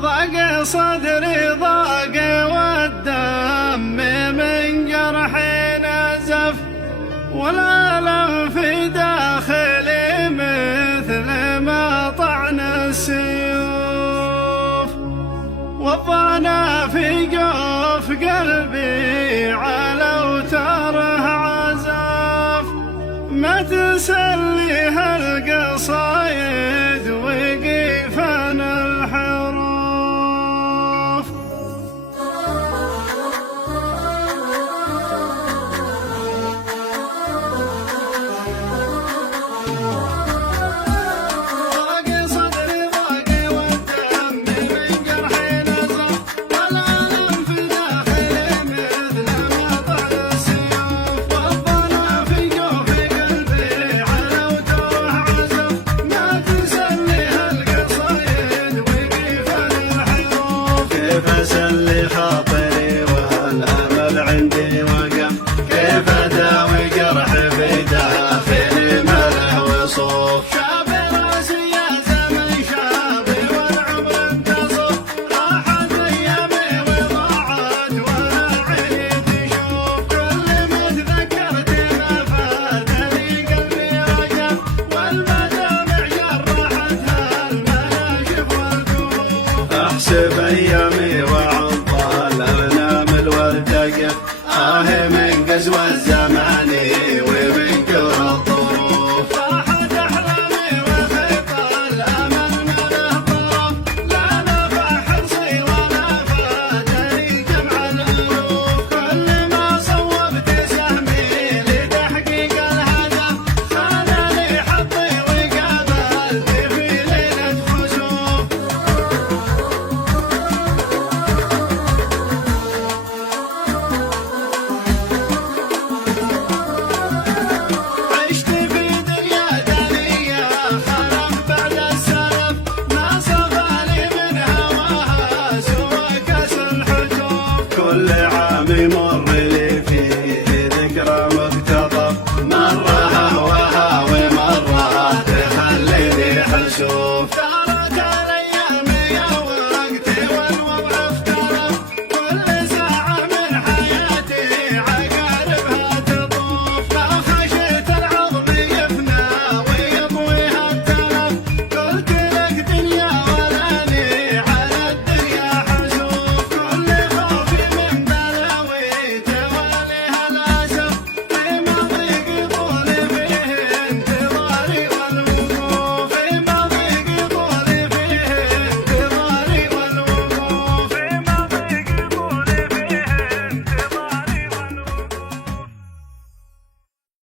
ضاق صدري ضاق والدم من جرحي نزف، والألم في داخلي مثل ما طعن السيوف، والضنا في جوف قلبي على اوتاره عزف، ما تسليها القصايد وقيفان الحروف. ضاق صدري ضاق والدم من جرحي نزف، والألم في داخلي مثل ما طعن السيوف، والضنا في جوف قلبي على اوتاره عزف، ما تسليها القصايد وقيفان الحروف. كيف أسلي خاطري والأمل عندي وقف، كيف أداوي جرحي في داخلي ما له وصوف. شاب راسي يا زمن شابي والعمر انتصف، راحت ايامي وضاعت ولا عيد شوف، كل ما تذكرت ما فاتني قلبي رجف، والمدامع جرحتها المناشف والكفوف. أحسب أيام